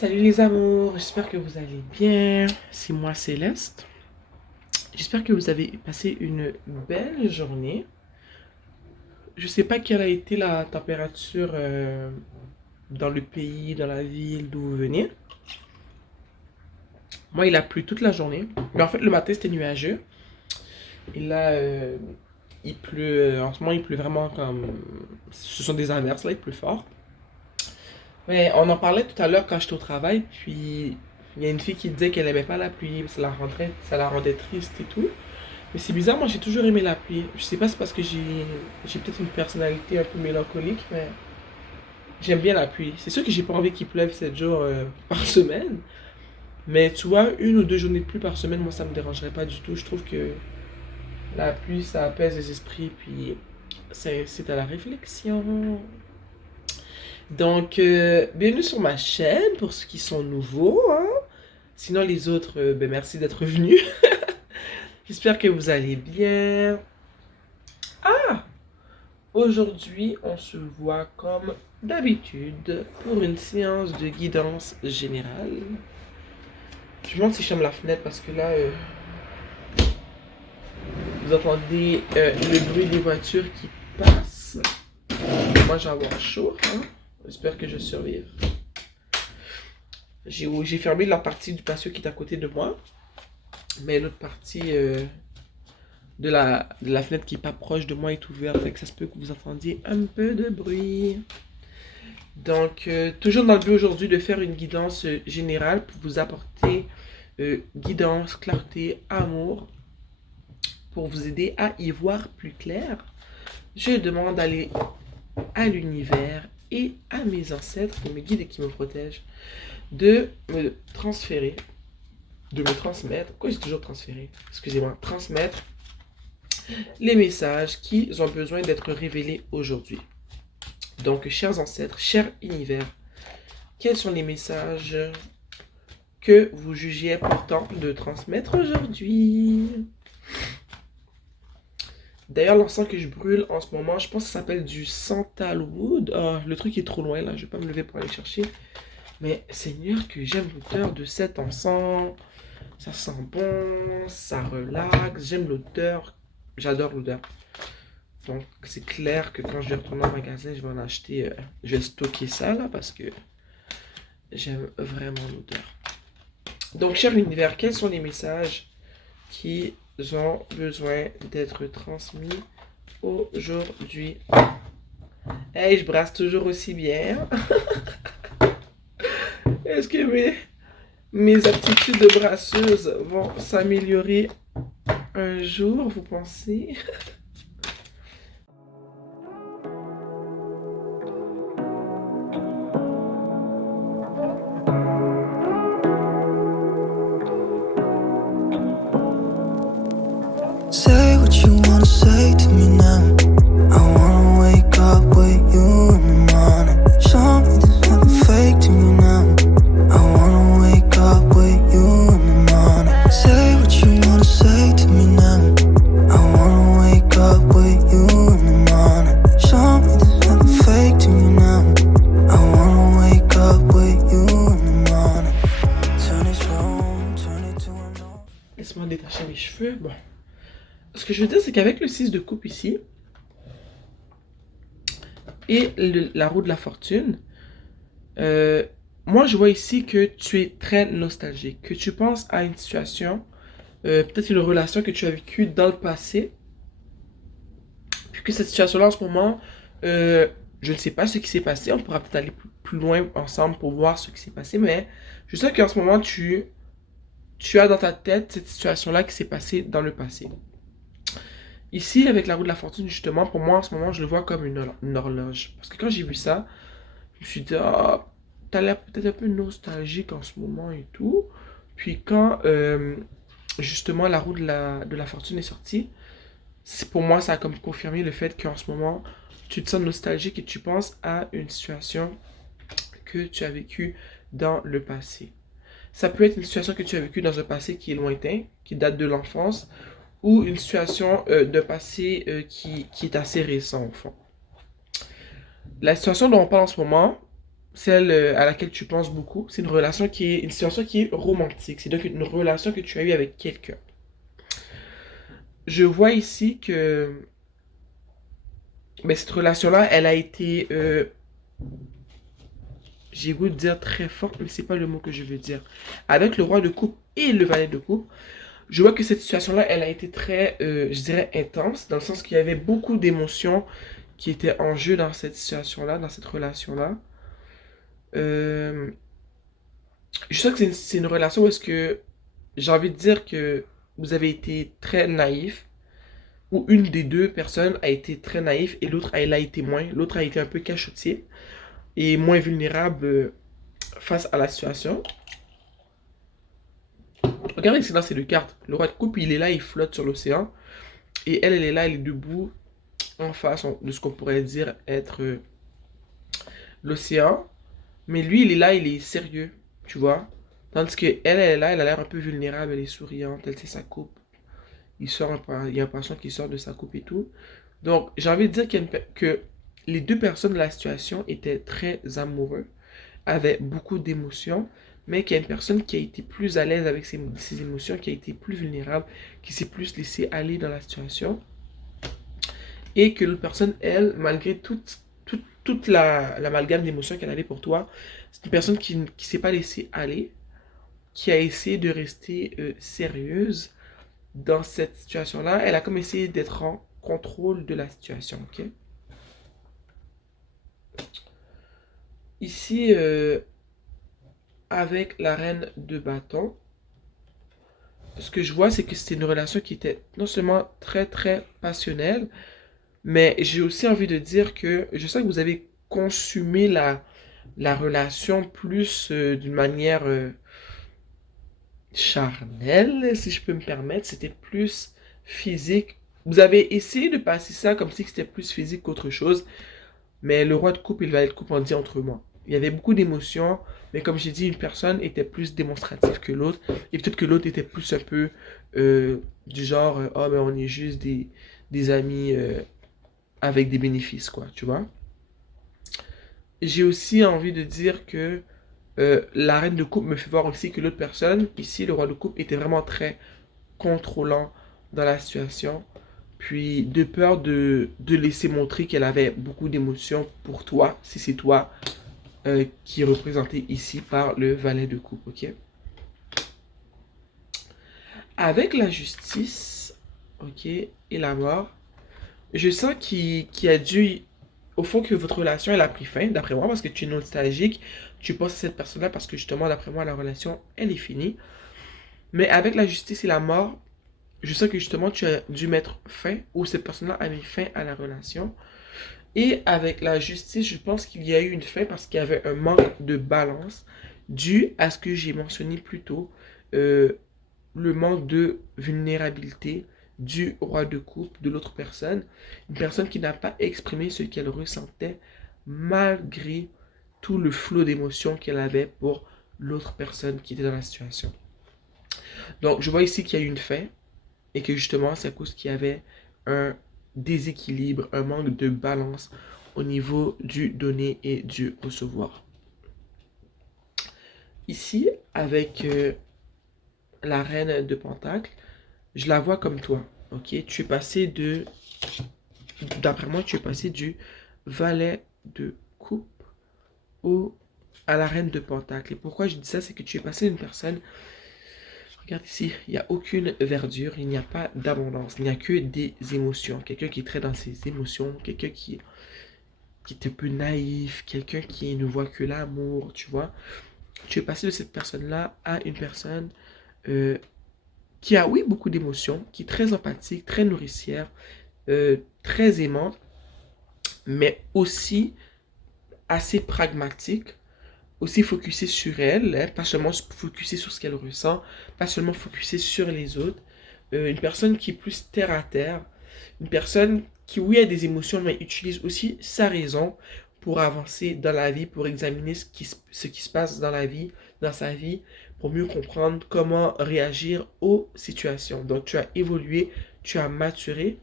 Salut les amours, j'espère que vous allez bien. C'est moi Céleste. J'espère que vous avez passé une belle journée. Je sais pas quelle a été la température dans le pays, dans la ville d'où vous venez. Moi, il a plu toute la journée. Mais en fait, le matin, c'était nuageux. Et là, il pleut. En ce moment, il pleut vraiment comme. Ce sont des averses, là, il pleut fort. Mais on en parlait tout à l'heure quand j'étais au travail. Puis, il y a une fille qui disait qu'elle aimait pas la pluie. Ça la rendait triste et tout. Mais c'est bizarre, moi j'ai toujours aimé la pluie. Je sais pas, c'est parce que j'ai peut-être une personnalité un peu mélancolique, mais j'aime bien la pluie. C'est sûr que j'ai pas envie qu'il pleuve 7 jours par semaine. Mais tu vois, une ou deux journées de pluie par semaine, moi ça me dérangerait pas du tout. Je trouve que la pluie ça apaise les esprits, puis c'est à la réflexion. Donc, bienvenue sur ma chaîne pour ceux qui sont nouveaux, hein. Sinon, les autres, ben merci d'être venus. J'espère que vous allez bien. Aujourd'hui, on se voit comme d'habitude pour une séance de guidance générale. Je me demande si je ferme la fenêtre parce que là, vous entendez le bruit des voitures qui passent. Moi, j'ai avoir chaud, hein. J'espère que je survive. J'ai fermé la partie du patio qui est à côté de moi, mais l'autre partie de la fenêtre qui est pas proche de moi est ouverte, fait que ça se peut que vous entendiez un peu de bruit. Donc, toujours dans le but aujourd'hui de faire une guidance générale pour vous apporter guidance, clarté, amour, pour vous aider à y voir plus clair. Je demande d'aller à l'univers et à mes ancêtres qui me guident et qui me protègent de me transférer, de me transmettre, pourquoi j'ai toujours transféré? Excusez-moi, transmettre les messages qui ont besoin d'être révélés aujourd'hui. Donc, chers ancêtres, cher univers, quels sont les messages que vous jugez important de transmettre aujourd'hui? D'ailleurs, l'encens que je brûle en ce moment, je pense que ça s'appelle du sandalwood. Ah, le truc est trop loin là, je vais pas me lever pour aller le chercher. Mais Seigneur, que j'aime l'odeur de cet encens. Ça sent bon, ça relaxe, j'aime l'odeur. J'adore l'odeur. Donc, c'est clair que quand je vais retourner au magasin, je vais en acheter. Je vais stocker ça là parce que j'aime vraiment l'odeur. Donc, cher univers, quels sont les messages qui ont besoin d'être transmis aujourd'hui? Hey, je brasse toujours aussi bien. Est-ce que mes aptitudes de brasseuse vont s'améliorer un jour, vous pensez? Say what you wanna say to me now. I wanna wake up with you in the morning. Show me there's nothing fake to me now. I wanna wake up with you in the morning. Say what you wanna say to me now. I wanna wake up with you in the morning. Show me there's nothing fake to me now. I wanna wake up with you in the morning. Turn this room, turn it to an old. Laisse-moi détacher mes cheveux. Bon. Ce que je veux dire, c'est qu'avec le 6 de coupe ici, et la roue de la fortune, moi je vois ici que tu es très nostalgique, que tu penses à une situation, peut-être une relation que tu as vécue dans le passé, puis que cette situation-là en ce moment, je ne sais pas ce qui s'est passé, on pourra peut-être aller plus loin ensemble pour voir ce qui s'est passé, mais je sais qu'en ce moment tu as dans ta tête cette situation-là qui s'est passée dans le passé. Ici, avec la roue de la fortune, justement, pour moi, en ce moment, je le vois comme une horloge. Parce que quand j'ai vu ça, je me suis dit, ah, t'as l'air peut-être un peu nostalgique en ce moment et tout. Puis quand, justement, la roue de la fortune est sortie, pour moi, ça a comme confirmé le fait qu'en ce moment, tu te sens nostalgique et tu penses à une situation que tu as vécue dans le passé. Ça peut être une situation que tu as vécue dans un passé qui est lointain, qui date de l'enfance, ou une situation de passé qui est assez récent au fond. La situation dont on parle en ce moment, celle à laquelle tu penses beaucoup. C'est une relation qui est, une situation qui est romantique. C'est donc une relation que tu as eue avec quelqu'un. Je vois ici que mais cette relation-là, elle a été, j'ai goût de dire très forte, mais c'est pas le mot que je veux dire. Avec le roi de coupe et le valet de coupe, je vois que cette situation-là, elle a été très, je dirais, intense, dans le sens qu'il y avait beaucoup d'émotions qui étaient en jeu dans cette situation-là, dans cette relation-là. Euh, je sais que c'est une relation où est-ce que j'ai envie de dire que vous avez été très naïf, ou une des deux personnes a été très naïf et l'autre, elle a été moins. L'autre a été un peu cachotier et moins vulnérable face à la situation. Regardez ici dans ces deux cartes. Le roi de coupe, il est là, il flotte sur l'océan. Et elle, elle est là, elle est debout en face de ce qu'on pourrait dire être l'océan. Mais lui, il est là, il est sérieux, tu vois. Tandis que elle est là, elle a l'air un peu vulnérable, elle est souriante, elle sait sa coupe. Il y a un poisson qui sort de sa coupe et tout. Donc, j'ai envie de dire que les deux personnes de la situation étaient très amoureux, avaient beaucoup d'émotions, mais qu'il y a une personne qui a été plus à l'aise avec ses émotions, qui a été plus vulnérable, qui s'est plus laissé aller dans la situation, et que l'autre personne, elle, malgré toute l'amalgame d'émotions qu'elle avait pour toi, c'est une personne qui ne s'est pas laissée aller, qui a essayé de rester sérieuse dans cette situation-là. Elle a comme essayé d'être en contrôle de la situation, ok? Ici, avec la reine de bâton, ce que je vois, c'est que c'était une relation qui était non seulement très très passionnelle, mais j'ai aussi envie de dire que je sais que vous avez consumé la relation plus d'une manière charnelle, si je peux me permettre. C'était plus physique. Vous avez essayé de passer ça comme si c'était plus physique qu'autre chose, mais le roi de coupe, il va être coupe en dit entre moi. Il y avait beaucoup d'émotions, mais comme j'ai dit, une personne était plus démonstrative que l'autre. Et peut-être que l'autre était plus un peu du genre, oh, mais on est juste des amis avec des bénéfices, quoi, tu vois. J'ai aussi envie de dire que la reine de coupe me fait voir aussi que l'autre personne, ici, le roi de coupe, était vraiment très contrôlant dans la situation. Puis, de peur de laisser montrer qu'elle avait beaucoup d'émotions pour toi, si c'est toi qui est représenté ici par le valet de coupe, ok? Avec la justice, ok, et la mort, je sens qu'il a dû, au fond, que votre relation, elle a pris fin, d'après moi, parce que tu es nostalgique, tu penses à cette personne-là parce que justement, d'après moi, la relation, elle est finie. Mais avec la justice et la mort, je sens que justement, tu as dû mettre fin, ou cette personne-là a mis fin à la relation. Et avec la justice, je pense qu'il y a eu une fin parce qu'il y avait un manque de balance dû à ce que j'ai mentionné plus tôt, euh, le manque de vulnérabilité du roi de coupe, de l'autre personne, une personne qui n'a pas exprimé ce qu'elle ressentait malgré tout le flot d'émotions qu'elle avait pour l'autre personne qui était dans la situation. Donc je vois ici qu'il y a eu une fin et que justement c'est à cause qu'il y avait un déséquilibre, un manque de balance au niveau du donner et du recevoir. Ici, avec la reine de Pentacle, je la vois comme toi. Ok, tu es passé d'après moi, tu es passé du valet de coupe au, à la reine de Pentacle. Et pourquoi je dis ça, c'est que tu es passé d'une personne. Regarde ici, il n'y a aucune verdure, il n'y a pas d'abondance, il n'y a que des émotions. Quelqu'un qui est très dans ses émotions, quelqu'un qui est un peu naïf, quelqu'un qui ne voit que l'amour, tu vois. Tu es passé de cette personne-là à une personne euh, qui a, oui, beaucoup d'émotions, qui est très empathique, très nourricière, très aimante, mais aussi assez pragmatique, aussi focusée sur elle, hein, pas seulement focusée sur ce qu'elle ressent, pas seulement focusée sur les autres. Une personne qui est plus terre à terre, une personne qui, oui, a des émotions, mais utilise aussi sa raison pour avancer dans la vie, pour examiner ce qui se passe dans la vie, dans sa vie, pour mieux comprendre comment réagir aux situations. Donc, tu as évolué, tu as maturé.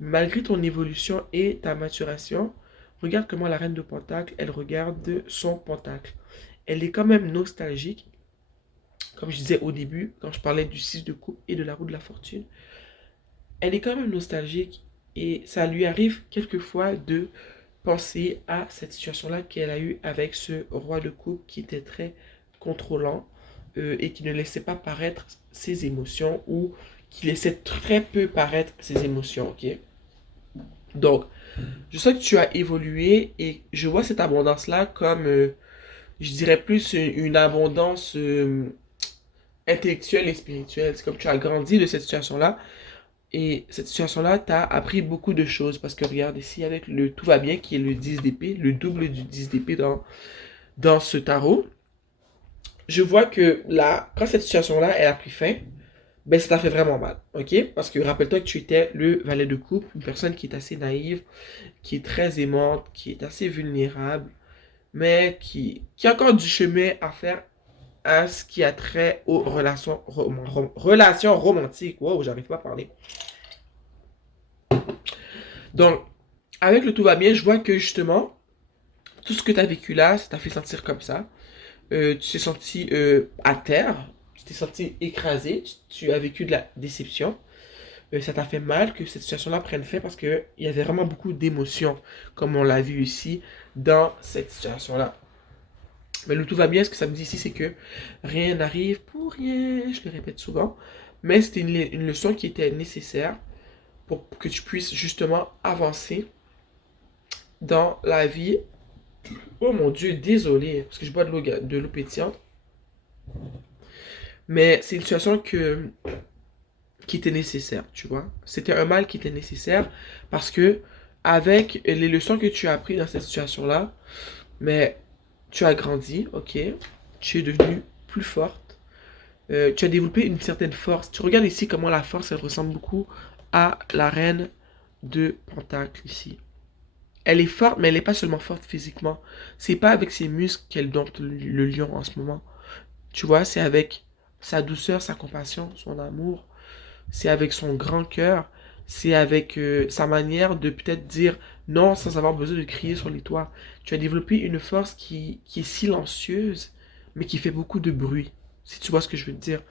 Malgré ton évolution et ta maturation, regarde comment la reine de Pentacle, elle regarde son Pentacle. Elle est quand même nostalgique, comme je disais au début, quand je parlais du 6 de coupe et de la roue de la fortune. Elle est quand même nostalgique et ça lui arrive quelquefois de penser à cette situation-là qu'elle a eue avec ce roi de coupe qui était très contrôlant et qui ne laissait pas paraître ses émotions ou qui laissait très peu paraître ses émotions, ok? Donc, je sais que tu as évolué et je vois cette abondance-là comme, je dirais plus une abondance intellectuelle et spirituelle. C'est comme tu as grandi de cette situation-là et cette situation-là t'a appris beaucoup de choses parce que regarde ici avec le tout va bien qui est le 10 d'épée, le double du 10 d'épée dans ce tarot. Je vois que là, quand cette situation-là, elle a pris fin, ben ça t'a fait vraiment mal, ok? Parce que rappelle-toi que tu étais le valet de coupe, une personne qui est assez naïve, qui est très aimante, qui est assez vulnérable, mais qui a encore du chemin à faire à ce qui a trait aux relations romantiques. Wow, j'arrive pas à parler. Donc, avec le tout va bien, je vois que justement, tout ce que tu as vécu là, ça t'a fait sentir comme ça. Tu t'es senti à terre, tu t'es senti écrasé, tu as vécu de la déception. Ça t'a fait mal que cette situation-là prenne fin parce qu'il y avait vraiment beaucoup d'émotions, comme on l'a vu ici, dans cette situation-là. Mais le tout va bien, ce que ça me dit ici, c'est que rien n'arrive pour rien, je le répète souvent, mais c'était une leçon qui était nécessaire pour que tu puisses justement avancer dans la vie. Oh mon Dieu, désolé, parce que je bois de l'eau pétillante. Mais c'est une situation qui était nécessaire, tu vois. C'était un mal qui était nécessaire parce que avec les leçons que tu as apprises dans cette situation-là, mais tu as grandi, ok. Tu es devenue plus forte. Tu as développé une certaine force. Tu regardes ici comment la force, elle ressemble beaucoup à la reine de Pentacle ici. Elle est forte, mais elle n'est pas seulement forte physiquement. C'est pas avec ses muscles qu'elle dompte le lion en ce moment. Tu vois, c'est avec sa douceur, sa compassion, son amour. C'est avec son grand cœur. C'est avec sa manière de peut-être dire non sans avoir besoin de crier sur les toits. Tu as développé une force qui est silencieuse, mais qui fait beaucoup de bruit. Si tu vois ce que je veux te dire.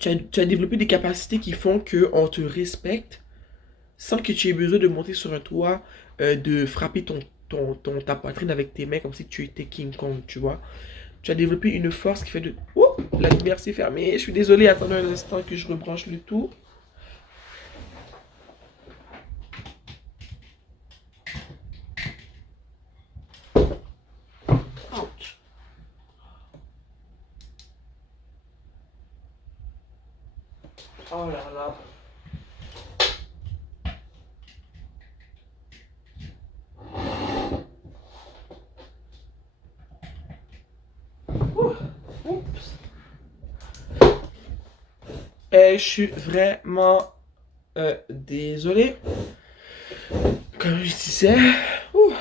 Tu as développé des capacités qui font qu'on te respecte sans que tu aies besoin de monter sur un toit, de frapper ta poitrine avec tes mains comme si tu étais King Kong, tu vois. Tu as développé une force qui fait de... Oh, la lumière s'est fermée. Je suis désolé, attendez un instant que je rebranche le tout. Ouch. Oh là là. Oups. Je suis vraiment désolé. Comme je disais, ouh,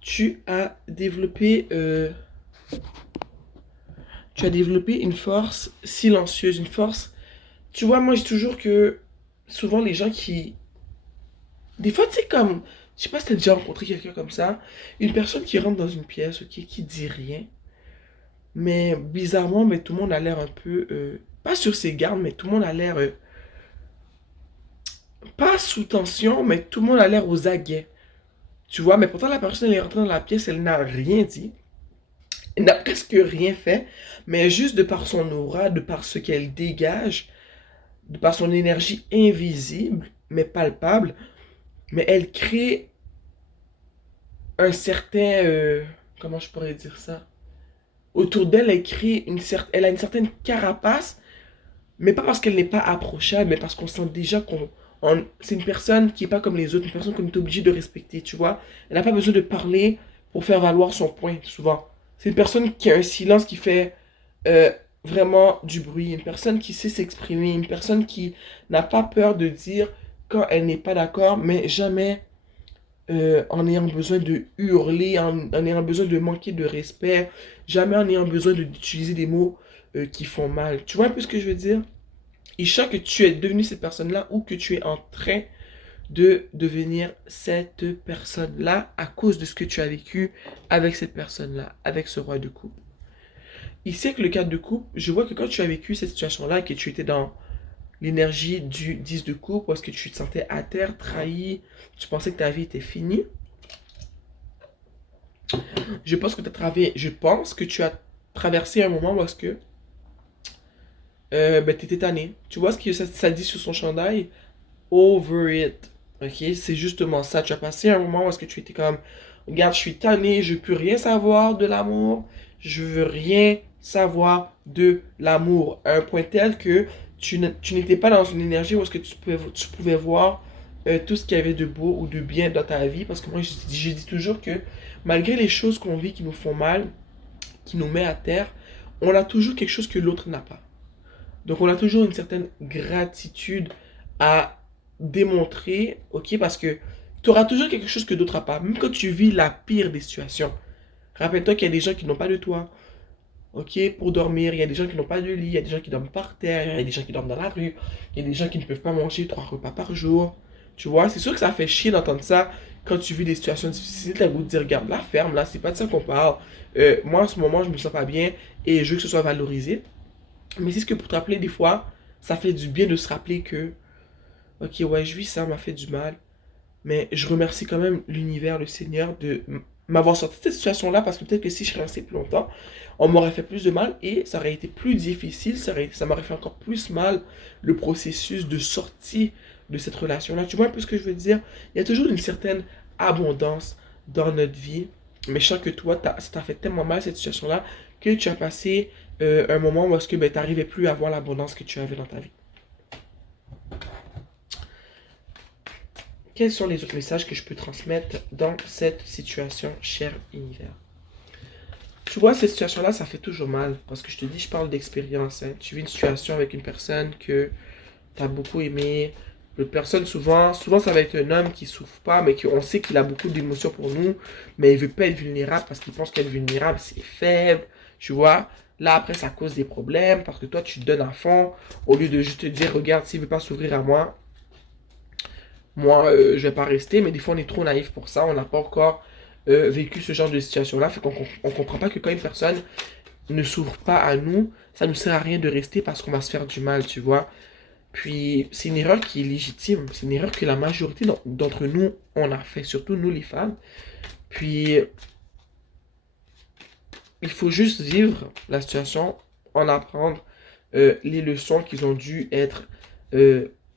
tu as développé une force silencieuse, une force. Tu vois, moi, j'ai toujours que souvent les gens qui... Des fois, tu sais, comme... Je sais pas si t'as déjà rencontré quelqu'un comme ça. Une personne qui rentre dans une pièce, ok, qui dit rien. Mais bizarrement, mais tout le monde a l'air un peu... pas sur ses gardes, mais tout le monde a l'air... pas sous tension, mais tout le monde a l'air aux aguets. Tu vois, mais pourtant la personne elle est rentrée dans la pièce, elle n'a rien dit. Elle n'a presque rien fait. Mais juste de par son aura, de par ce qu'elle dégage, de par son énergie invisible, mais palpable, mais elle crée un certain... comment je pourrais dire ça? Autour d'elle, elle crée elle a une certaine carapace, mais pas parce qu'elle n'est pas approchable, mais parce qu'on sent déjà c'est une personne qui est pas comme les autres, une personne qu'on est obligé de respecter, tu vois. Elle n'a pas besoin de parler pour faire valoir son point, souvent. C'est une personne qui a un silence qui fait euh, vraiment du bruit, une personne qui sait s'exprimer, une personne qui n'a pas peur de dire quand elle n'est pas d'accord, mais jamais en ayant besoin de hurler, en ayant besoin de manquer de respect, jamais en ayant besoin d'utiliser des mots qui font mal. Tu vois un peu ce que je veux dire? Et je sens que tu es devenu cette personne-là ou que tu es en train de devenir cette personne-là à cause de ce que tu as vécu avec cette personne-là, avec ce roi de coupe. Ici, avec le cadre de coupe, je vois que quand tu as vécu cette situation-là et que tu étais dans l'énergie du 10 de coupe, où est-ce que tu te sentais à terre, trahi, tu pensais que ta vie était finie, je pense que tu as traversé un moment où est-ce que ben, t'étais tanné. Tu vois ce que ça dit sur son chandail? Over it. Ok, c'est justement ça. Tu as passé un moment où est-ce que tu étais comme, regarde, je suis tanné, je veux plus rien savoir de l'amour. Je veux rien savoir de l'amour. À un point tel que tu n'étais pas dans une énergie où est-ce que tu pouvais voir tout ce qu'il y avait de beau ou de bien dans ta vie. Parce que moi, je dis toujours que malgré les choses qu'on vit qui nous font mal, qui nous met à terre, on a toujours quelque chose que l'autre n'a pas. Donc on a toujours une certaine gratitude à démontrer, ok, parce que tu auras toujours quelque chose que d'autres n'ont pas, même quand tu vis la pire des situations. Rappelle-toi qu'il y a des gens qui n'ont pas de toit, ok, pour dormir, il y a des gens qui n'ont pas de lit, il y a des gens qui dorment par terre, il y a des gens qui dorment dans la rue, il y a des gens qui ne peuvent pas manger 3 repas par jour. Tu vois, c'est sûr que ça fait chier d'entendre ça quand tu vis des situations difficiles, t'as le goût de dire, regarde, la ferme, là, c'est pas de ça qu'on parle. Moi, en ce moment, je me sens pas bien et je veux que ce soit valorisé. Mais c'est ce que pour te rappeler, des fois, ça fait du bien de se rappeler que, ok, ouais, je vis ça, m'a fait du mal, mais je remercie quand même l'univers, le Seigneur, de m'avoir sorti de cette situation-là, parce que peut-être que si je restais plus longtemps, on m'aurait fait plus de mal et ça aurait été plus difficile, ça m'aurait fait encore plus mal le processus de sortie de cette relation-là. Tu vois un peu ce que je veux dire? Il y a toujours une certaine abondance dans notre vie, mais je sens que toi, ça t'a fait tellement mal cette situation-là que tu as passé un moment où est-ce que ben, tu n'arrivais plus à avoir l'abondance que tu avais dans ta vie. Quels sont les autres messages que je peux transmettre dans cette situation, cher univers? Tu vois, cette situation-là, ça fait toujours mal. Parce que je te dis, je parle d'expérience. Hein. Tu vis une situation avec une personne que tu as beaucoup aimée. Une personne, souvent, ça va être un homme qui souffre pas, mais on sait qu'il a beaucoup d'émotions pour nous. Mais il veut pas être vulnérable parce qu'il pense qu'être vulnérable, c'est faible. Tu vois? Là, après, ça cause des problèmes parce que toi, tu te donnes à fond. Au lieu de juste te dire, regarde, s'il veut pas s'ouvrir à moi, je vais pas rester, mais des fois on est trop naïf pour ça, on n'a pas encore vécu ce genre de situation-là, fait qu'on on comprend pas que quand une personne ne s'ouvre pas à nous, ça ne sert à rien de rester parce qu'on va se faire du mal, tu vois. Puis c'est une erreur qui est légitime, c'est une erreur que la majorité d'entre nous, on a fait, surtout nous les femmes. Puis il faut juste vivre la situation, en apprendre les leçons qu'ils ont dû être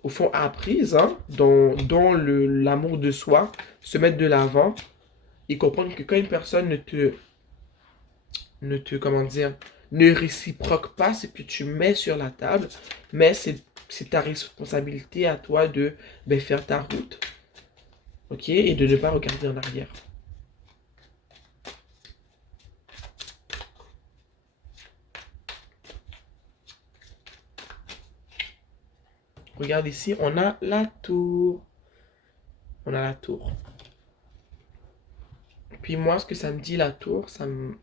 au fond apprises, hein, dans l'amour de soi, se mettre de l'avant et comprendre que quand une personne comment dire, ne réciproque pas ce que tu mets sur la table, mais c'est ta responsabilité à toi de ben, faire ta route, ok, et de ne pas regarder en arrière. Regarde ici, on a la tour. On a la tour. Puis moi, ce que ça me dit, la tour, ça me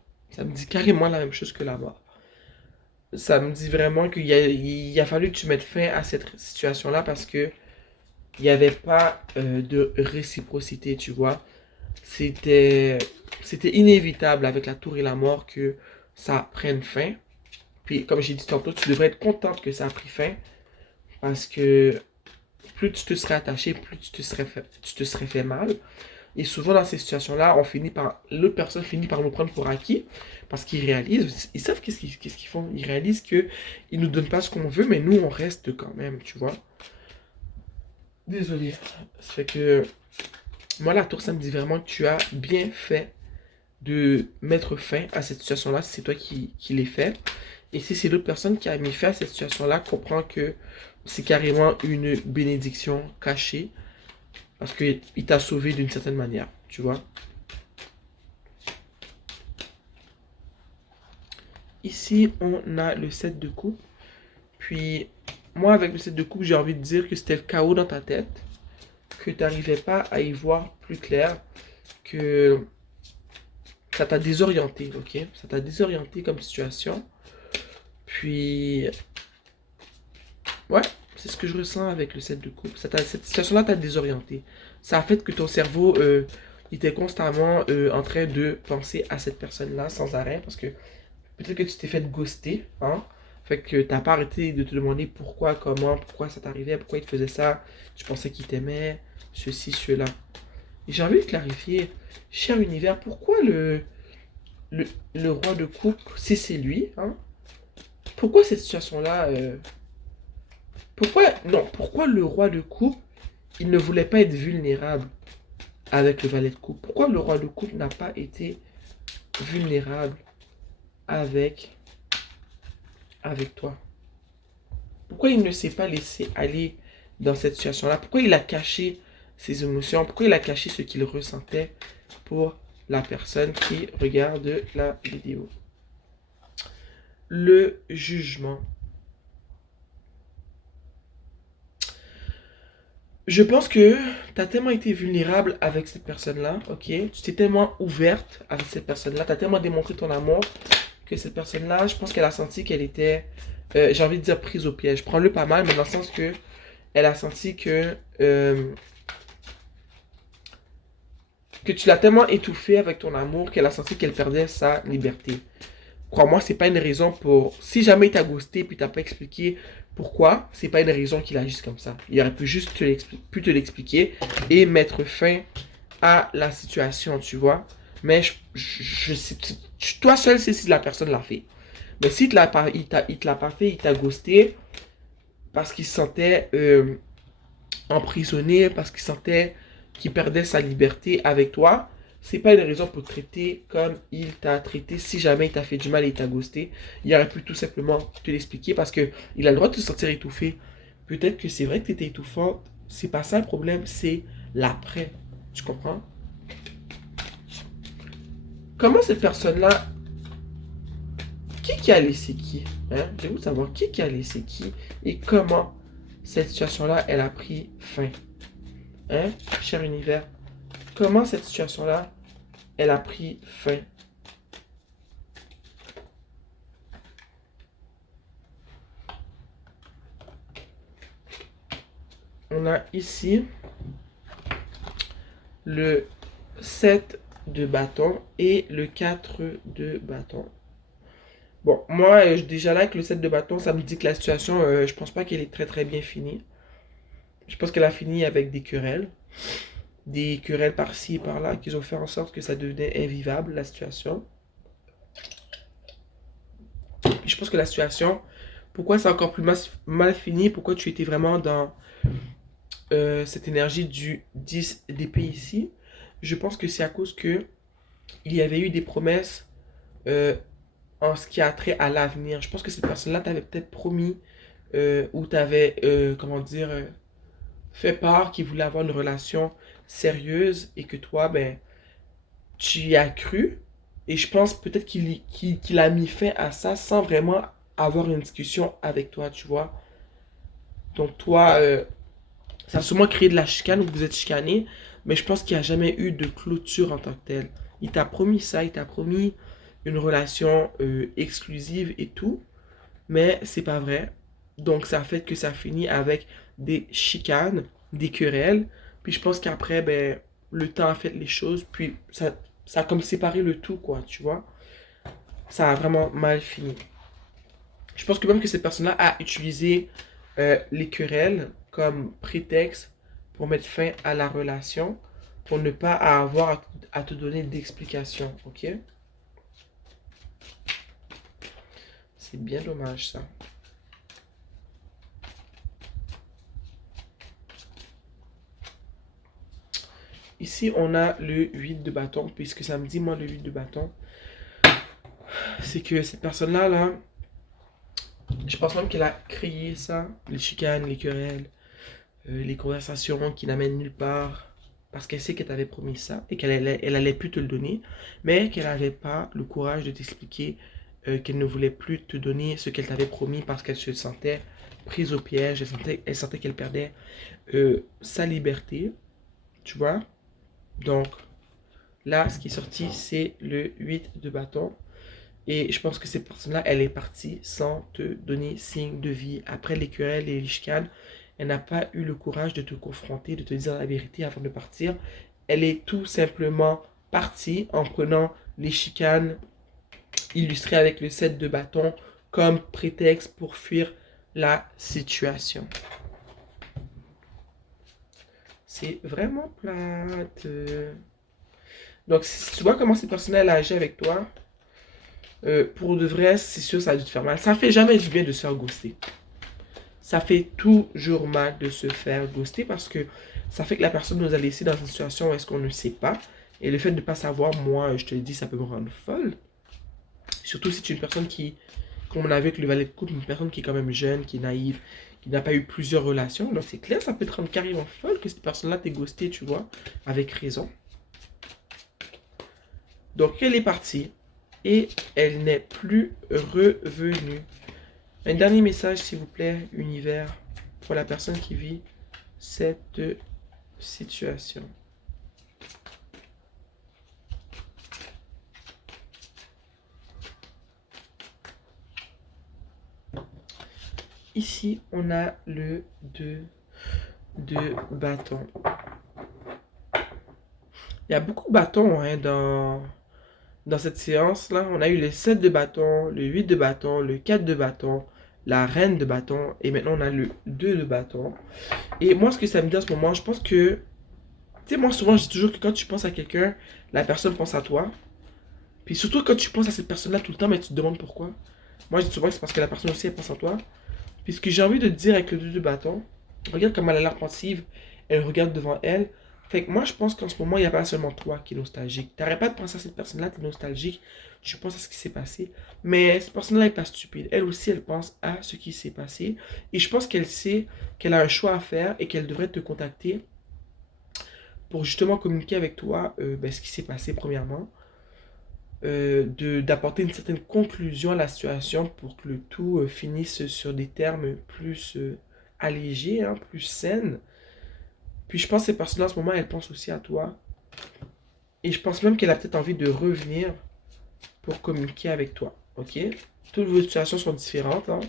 dit carrément la même chose que la mort. Ça me dit vraiment il a fallu que tu mettes fin à cette situation-là parce que il n'y avait pas de réciprocité, tu vois. C'était, c'était inévitable avec la tour et la mort que ça prenne fin. Puis, comme j'ai dit tantôt, tu devrais être contente que ça a pris fin parce que plus tu te serais attaché, plus tu te serais fait mal. Et souvent dans ces situations-là, l'autre personne finit par nous prendre pour acquis parce qu'ils réalisent, ils savent qu'est-ce qu'ils font. Ils réalisent qu'ils nous donnent pas ce qu'on veut, mais nous on reste quand même, tu vois. Désolé. Ça fait que moi la tour, ça me dit vraiment que tu as bien fait de mettre fin à cette situation-là, si c'est toi qui l'ai fait. Et si c'est l'autre personne qui a mis fin à cette situation-là, comprend que c'est carrément une bénédiction cachée parce qu'il t'a sauvé d'une certaine manière, tu vois. Ici, on a le 7 de coupe. Puis, moi, avec le 7 de coupe, j'ai envie de dire que c'était le chaos dans ta tête, que tu n'arrivais pas à y voir plus clair, que ça t'a désorienté, ok? Ça t'a désorienté comme situation. Puis, ouais, C'est ce que je ressens avec le 7 de coupe. Cette situation-là t'a désorienté. Ça a fait que ton cerveau était constamment en train de penser à cette personne-là sans arrêt. Parce que peut-être que tu t'es fait ghoster, hein. Fait que t'as pas arrêté de te demander pourquoi, comment, pourquoi ça t'arrivait, pourquoi il te faisait ça. Tu pensais qu'il t'aimait, ceci, cela. Et j'ai envie de clarifier, cher univers, pourquoi le roi de coupe, si c'est lui, hein, pourquoi cette situation-là, pourquoi le roi de coupe, il ne voulait pas être vulnérable avec le valet de coupe? Pourquoi le roi de coupe n'a pas été vulnérable avec, avec toi? Pourquoi il ne s'est pas laissé aller dans cette situation-là? Pourquoi il a caché ses émotions? Pourquoi il a caché ce qu'il ressentait pour la personne qui regarde la vidéo? Le jugement. Je pense que tu as tellement été vulnérable avec cette personne-là, ok? Tu t'es tellement ouverte avec cette personne-là, tu as tellement démontré ton amour que cette personne-là, je pense qu'elle a senti qu'elle était, j'ai envie de dire, prise au piège. Prends-le pas mal, mais dans le sens que elle a senti que tu l'as tellement étouffée avec ton amour qu'elle a senti qu'elle perdait sa liberté. Crois-moi, c'est pas une raison pour... Si jamais il t'a ghosté puis t'as pas expliqué pourquoi, c'est pas une raison qu'il agisse comme ça. Il aurait pu juste pu te l'expliquer et mettre fin à la situation, tu vois. Mais toi seul sais si la personne l'a fait. Mais si il te l'a pas fait, il t'a ghosté parce qu'il se sentait emprisonné, parce qu'il sentait qu'il perdait sa liberté avec toi, c'est pas une raison pour te traiter comme il t'a traité. Si jamais il t'a fait du mal et il t'a ghosté, il aurait pu tout simplement te l'expliquer parce que il a le droit de te sentir étouffé. Peut-être que c'est vrai que tu étais étouffante. C'est pas ça le problème, c'est l'après. Tu comprends? Comment cette personne-là, qui a laissé qui? Hein? Je veux savoir qui a laissé qui et comment cette situation-là, elle a pris fin. Hein, cher univers? Comment cette situation-là, elle a pris fin? On a ici le 7 de bâton et le 4 de bâton. Bon, moi, déjà là, avec le 7 de bâton, ça me dit que la situation, je pense pas qu'elle est très très bien finie. Je pense qu'elle a fini avec des querelles par-ci et par-là, qui ont fait en sorte que ça devenait invivable, la situation. Je pense que la situation, pourquoi c'est encore plus mal fini, pourquoi tu étais vraiment dans cette énergie du 10 d'épée ici, je pense que c'est à cause que il y avait eu des promesses en ce qui a trait à l'avenir. Je pense que cette personne-là t'avait peut-être promis ou t'avait, comment dire, fait part qu'il voulait avoir une relation sérieuse et que toi, ben, tu y as cru. Et je pense peut-être qu'il a mis fin à ça sans vraiment avoir une discussion avec toi, tu vois. Donc toi, ça a sûrement créé de la chicane ou vous êtes chicané, mais je pense qu'il n'y a jamais eu de clôture en tant que telle. Il t'a promis ça, il t'a promis une relation exclusive et tout, mais c'est pas vrai. Donc ça fait que ça finit avec des chicanes, des querelles, puis je pense qu'après, ben, le temps a fait les choses, puis ça a comme séparé le tout, quoi, tu vois. Ça a vraiment mal fini. Je pense que même que cette personne-là a utilisé les querelles comme prétexte pour mettre fin à la relation, pour ne pas avoir à te donner d'explication, ok? C'est bien dommage ça. Ici, on a le 8 de bâton, puisque ça me dit, moi, le 8 de bâton, c'est que cette personne-là, là, je pense même qu'elle a créé ça, les chicanes, les querelles, les conversations qui n'amènent nulle part, parce qu'elle sait qu'elle t'avait promis ça et elle allait plus te le donner, mais qu'elle n'avait pas le courage de t'expliquer qu'elle ne voulait plus te donner ce qu'elle t'avait promis parce qu'elle se sentait prise au piège, elle sentait qu'elle perdait sa liberté, tu vois. Donc, là, ce qui est sorti, c'est le 8 de bâton. Et je pense que cette personne-là, elle est partie sans te donner signe de vie. Après les querelles et les chicanes, elle n'a pas eu le courage de te confronter, de te dire la vérité avant de partir. Elle est tout simplement partie en prenant les chicanes illustrées avec le 7 de bâton comme prétexte pour fuir la situation. C'est vraiment plate. Donc, si tu vois comment cette personne-là agit avec toi, pour de vrai, c'est sûr, ça a dû te faire mal. Ça fait jamais du bien de se faire ghoster. Ça fait toujours mal de se faire ghoster parce que ça fait que la personne nous a laissé dans une situation où est-ce qu'on ne sait pas. Et le fait de ne pas savoir, moi, je te le dis, ça peut me rendre folle. Surtout si tu es une personne qui, comme on a vu avec le valet de coupe, une personne qui est quand même jeune, qui est naïve, qui n'a pas eu plusieurs relations. Donc c'est clair, ça peut te rendre carrément folle que cette personne-là t'ait ghosté, tu vois, avec raison. Donc elle est partie et elle n'est plus revenue. Un dernier message, s'il vous plaît, univers, pour la personne qui vit cette situation. Ici, on a le 2 de bâton. Il y a beaucoup de bâtons hein, dans cette séance-là. On a eu le 7 de bâton, le 8 de bâton, le 4 de bâton, la reine de bâton, et maintenant on a le 2 de bâton. Et moi, ce que ça me dit en ce moment, je pense que... Tu sais, moi, souvent, je dis toujours que quand tu penses à quelqu'un, la personne pense à toi. Puis surtout, quand tu penses à cette personne-là tout le temps, mais tu te demandes pourquoi. Moi, je dis souvent que c'est parce que la personne aussi, elle pense à toi. Puis ce que j'ai envie de te dire avec le 2 de bâton, regarde comme elle a l'air pensive, elle regarde devant elle. Fait que moi, je pense qu'en ce moment, il n'y a pas seulement toi qui est nostalgique. T'arrêtes pas de penser à cette personne-là, tu es nostalgique. Tu penses à ce qui s'est passé. Mais cette personne-là n'est pas stupide. Elle aussi, elle pense à ce qui s'est passé. Et je pense qu'elle sait qu'elle a un choix à faire et qu'elle devrait te contacter pour justement communiquer avec toi ce qui s'est passé premièrement. D'apporter une certaine conclusion à la situation pour que le tout finisse sur des termes plus allégés, hein, plus saines. Puis je pense que ces personnes-là, en ce moment, elles pensent aussi à toi. Et je pense même qu'elle a peut-être envie de revenir pour communiquer avec toi. Ok? Toutes vos situations sont différentes. Hein.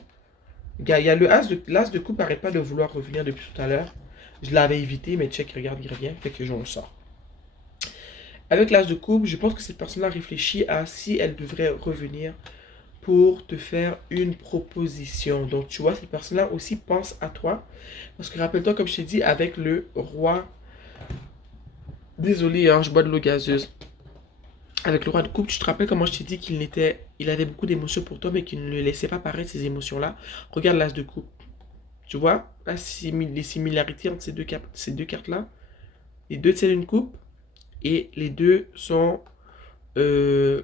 Il y a l'as de coupe n'arrête pas de vouloir revenir depuis tout à l'heure. Je l'avais évité, mais check, regarde, il revient. Fait que j'en sors. Avec l'as de coupe, je pense que cette personne-là réfléchit à si elle devrait revenir pour te faire une proposition. Donc, tu vois, cette personne-là aussi pense à toi. Parce que rappelle-toi, comme je t'ai dit, avec le roi... Désolé, hein, je bois de l'eau gazeuse. Avec le roi de coupe, tu te rappelles comment je t'ai dit il avait beaucoup d'émotions pour toi, mais qu'il ne laissait pas paraître ces émotions-là. Regarde l'as de coupe. Tu vois, là, les similarités entre ces deux cartes-là. Les deux tiennent une coupe. Et les deux sont... mais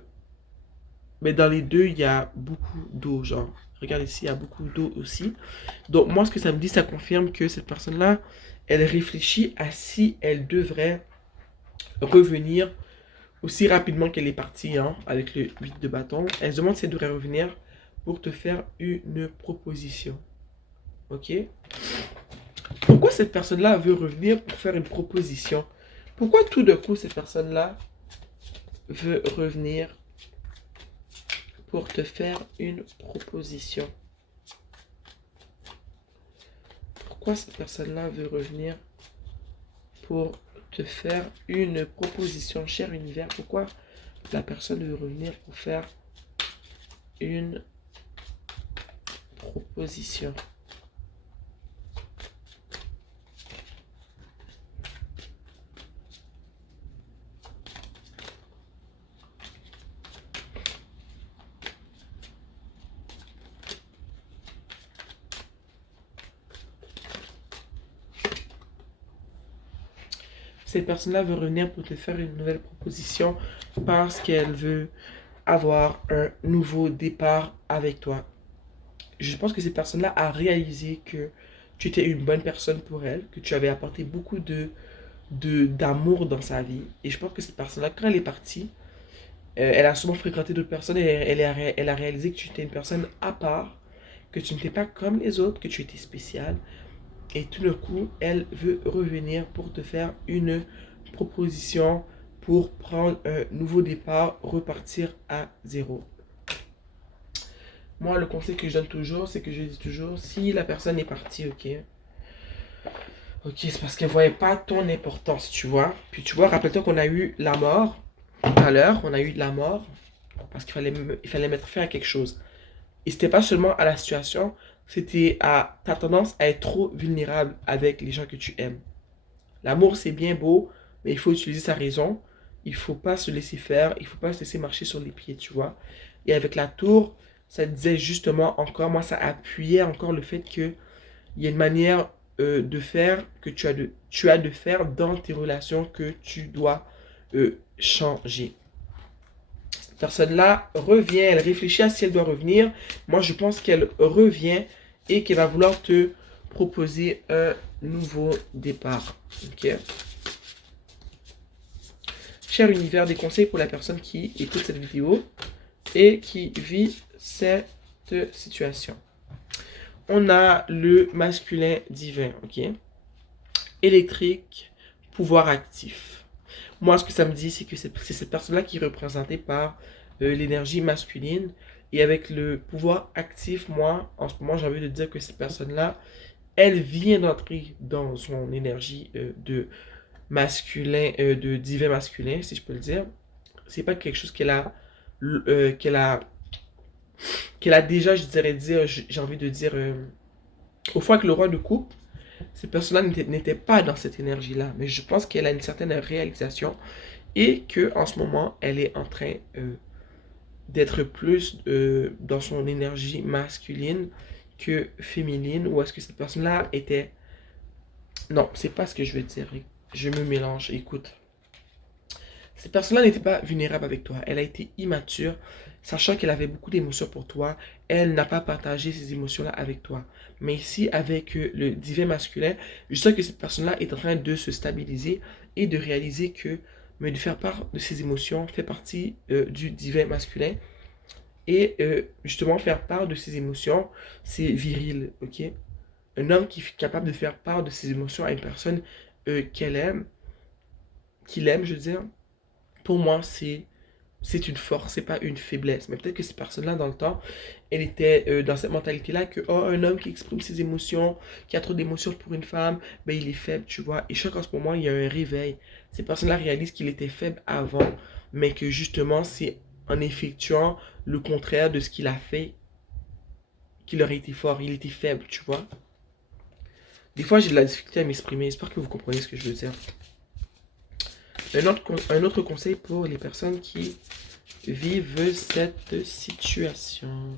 dans les deux, il y a beaucoup d'eau, genre. Regarde ici, il y a beaucoup d'eau aussi. Donc moi, ce que ça me dit, ça confirme que cette personne-là, elle réfléchit à si elle devrait revenir aussi rapidement qu'elle est partie, hein, avec le 8 de bâton. Elle se demande si elle devrait revenir pour te faire une proposition. Ok? Pourquoi cette personne-là veut revenir pour faire une proposition? Pourquoi tout d'un coup, cette personne-là veut revenir pour te faire une proposition? Pourquoi cette personne-là veut revenir pour te faire une proposition, cher univers? Pourquoi la personne veut revenir pour faire une proposition? Cette personne-là veut revenir pour te faire une nouvelle proposition parce qu'elle veut avoir un nouveau départ avec toi. Je pense que cette personne-là a réalisé que tu étais une bonne personne pour elle, que tu avais apporté beaucoup d'amour dans sa vie. Et je pense que cette personne-là, quand elle est partie, elle a souvent fréquenté d'autres personnes et elle a réalisé que tu étais une personne à part, que tu n'étais pas comme les autres, que tu étais spéciale. Et tout d'un coup, elle veut revenir pour te faire une proposition pour prendre un nouveau départ, repartir à zéro. Moi, le conseil que je donne toujours, c'est que je dis toujours, si la personne est partie, ok, ok, c'est parce qu'elle voyait pas ton importance, tu vois. Puis tu vois, rappelle-toi qu'on a eu la mort tout à l'heure, on a eu de la mort parce il fallait mettre fin à quelque chose. Et c'était pas seulement à la situation, c'était à ta tendance à être trop vulnérable avec les gens que tu aimes. L'amour, c'est bien beau, mais il faut utiliser sa raison. Il faut pas se laisser faire, il faut pas se laisser marcher sur les pieds, tu vois. Et avec la tour, ça disait justement encore, moi, ça appuyait encore le fait que il y a une manière de faire que tu as de faire dans tes relations que tu dois changer. Cette personne-là revient, elle réfléchit à si elle doit revenir. Moi, je pense qu'elle revient et qu'elle va vouloir te proposer un nouveau départ. Ok. Cher univers, des conseils pour la personne qui écoute cette vidéo et qui vit cette situation. On a le masculin divin, ok? Électrique, pouvoir actif. Moi, ce que ça me dit, c'est que c'est cette personne-là qui est représentée par l'énergie masculine. Et avec le pouvoir actif, moi, en ce moment, j'ai envie de dire que cette personne-là, elle vient d'entrer dans son énergie de masculin, de divin masculin, si je peux le dire. C'est pas quelque chose euh, qu'elle a, qu'elle a déjà, je dirais dire, j'ai envie de dire, au fond avec le roi de coupe, cette personne-là n'était pas dans cette énergie-là, mais je pense qu'elle a une certaine réalisation et que en ce moment, elle est en train d'être plus dans son énergie masculine que féminine, ou est-ce que cette personne-là était... Non, c'est pas ce que je veux dire. Je me mélange, écoute. Cette personne-là n'était pas vulnérable avec toi. Elle a été immature, sachant qu'elle avait beaucoup d'émotions pour toi. Elle n'a pas partagé ces émotions-là avec toi. Mais ici, avec le divin masculin, je sens que cette personne-là est en train de se stabiliser et de réaliser que mais de faire part de ses émotions fait partie du divin masculin. Et justement, faire part de ses émotions, c'est viril, ok? Un homme qui est capable de faire part de ses émotions à une personne qu'elle aime, qu'il aime, je veux dire, pour moi, c'est une force, c'est pas une faiblesse. Mais peut-être que cette personne-là, dans le temps, elle était dans cette mentalité-là que, oh, un homme qui exprime ses émotions, qui a trop d'émotions pour une femme, ben il est faible, tu vois. Et je crois qu'en ce moment, il y a un réveil. Cette personne-là réalise qu'il était faible avant, mais que justement, c'est en effectuant le contraire de ce qu'il a fait qu'il aurait été fort. Il était faible, tu vois. Des fois, j'ai de la difficulté à m'exprimer. J'espère que vous comprenez ce que je veux dire. Un autre conseil pour les personnes qui vivent cette situation.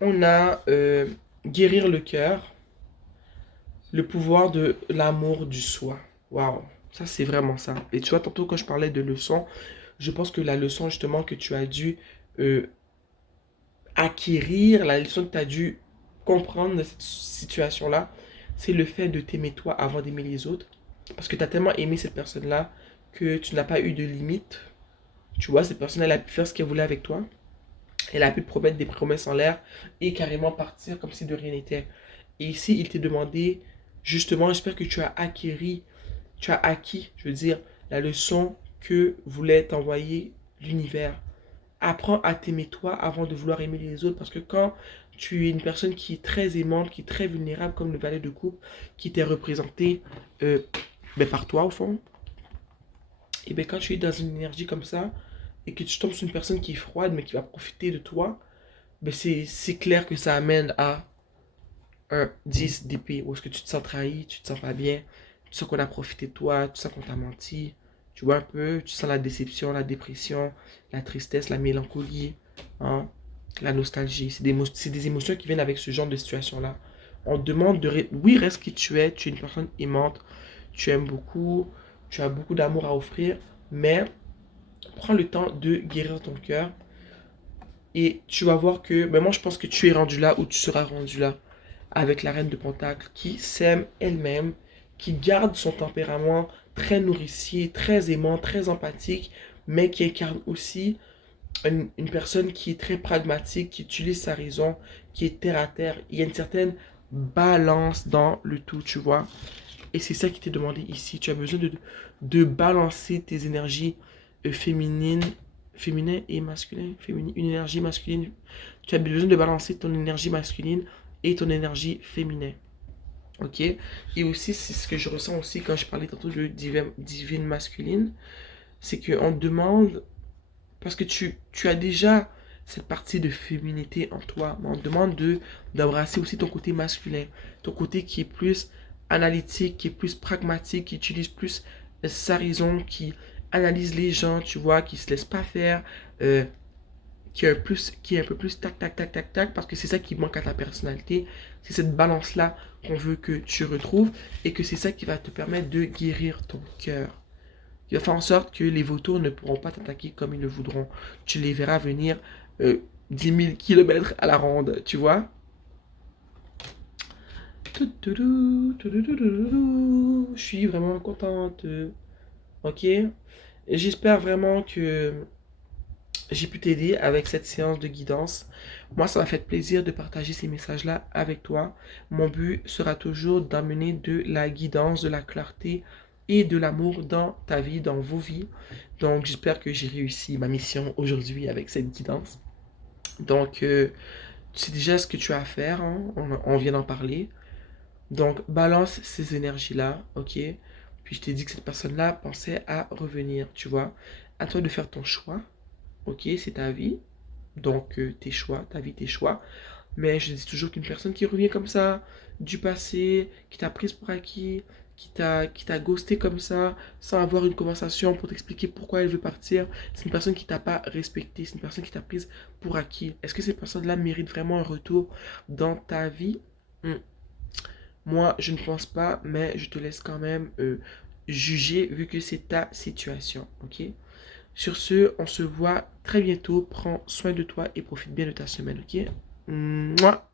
On a guérir le cœur, le pouvoir de l'amour du soi. Waouh, ça c'est vraiment ça. Et tu vois, tantôt quand je parlais de leçon, je pense que la leçon justement que tu as dû euh, acquérir, la leçon que tu as dû comprendre de cette situation-là, c'est le fait de t'aimer toi avant d'aimer les autres. Parce que tu as tellement aimé cette personne-là que tu n'as pas eu de limite. Tu vois, cette personne, elle a pu faire ce qu'elle voulait avec toi. Elle a pu te promettre des promesses en l'air et carrément partir comme si de rien n'était. Et ici, il t'est demandé, justement, j'espère que tu as acquis, je veux dire, la leçon que voulait t'envoyer l'univers. Apprends à t'aimer toi avant de vouloir aimer les autres. Parce que quand tu es une personne qui est très aimante, qui est très vulnérable, comme le valet de coupe, qui t'est représenté par toi au fond, et bien quand tu es dans une énergie comme ça, et que tu tombes sur une personne qui est froide, mais qui va profiter de toi, ben c'est clair que ça amène à un 10 d'épée, où est-ce que tu te sens trahi, tu te sens pas bien, tu sens qu'on a profité de toi, tu sens qu'on t'a menti, tu vois un peu, tu sens la déception, la dépression, la tristesse, la mélancolie, hein, la nostalgie. C'est des émotions qui viennent avec ce genre de situation-là. On te demande oui, reste qui tu es une personne aimante, tu aimes beaucoup, tu as beaucoup d'amour à offrir, mais prends le temps de guérir ton cœur et tu vas voir que, ben moi je pense que tu es rendu là ou tu seras rendu là avec la reine de Pentacle qui s'aime elle-même, qui garde son tempérament très nourricier, très aimant, très empathique, mais qui incarne aussi une personne qui est très pragmatique, qui utilise sa raison, qui est terre à terre. Il y a une certaine balance dans le tout, tu vois. Et c'est ça qui t'est demandé ici. Tu as besoin de balancer tes énergies féminines, féminin et masculin, féminine, une énergie masculine. Tu as besoin de balancer ton énergie masculine et ton énergie féminine. Ok? Et aussi, c'est ce que je ressens aussi quand je parlais tantôt de divine masculine, c'est qu'on te demande, parce que tu as déjà cette partie de féminité en toi, mais on te demande d'embrasser aussi ton côté masculin, ton côté qui est plus analytique, qui est plus pragmatique, qui utilise plus sa raison, qui analyse les gens, tu vois, qui se laisse pas faire, euh, qui est un peu plus tac, tac, tac, tac, tac, parce que c'est ça qui manque à ta personnalité. C'est cette balance-là qu'on veut que tu retrouves et que c'est ça qui va te permettre de guérir ton cœur. Il va faire en sorte que les vautours ne pourront pas t'attaquer comme ils le voudront. Tu les verras venir 10 000 km à la ronde, tu vois. Je suis vraiment contente. Ok. Et j'espère vraiment que j'ai pu t'aider avec cette séance de guidance. Moi, ça m'a fait plaisir de partager ces messages-là avec toi. Mon but sera toujours d'amener de la guidance, de la clarté et de l'amour dans ta vie, dans vos vies. Donc, j'espère que j'ai réussi ma mission aujourd'hui avec cette guidance. Donc, tu sais déjà ce que tu as à faire, hein? On vient d'en parler. Donc, balance ces énergies-là, ok? Puis je t'ai dit que cette personne-là pensait à revenir, tu vois. À toi de faire ton choix. Ok, c'est ta vie. Donc, tes choix, ta vie, tes choix. Mais je dis toujours qu'une personne qui revient comme ça, du passé, qui t'a prise pour acquis, qui t'a ghosté comme ça, sans avoir une conversation pour t'expliquer pourquoi elle veut partir, c'est une personne qui t'a pas respecté, c'est une personne qui t'a prise pour acquis. Est-ce que ces personnes-là méritent vraiment un retour dans ta vie? Moi, je ne pense pas, mais je te laisse quand même juger vu que c'est ta situation, ok? Sur ce, on se voit très bientôt. Prends soin de toi et profite bien de ta semaine, ok? Mouah.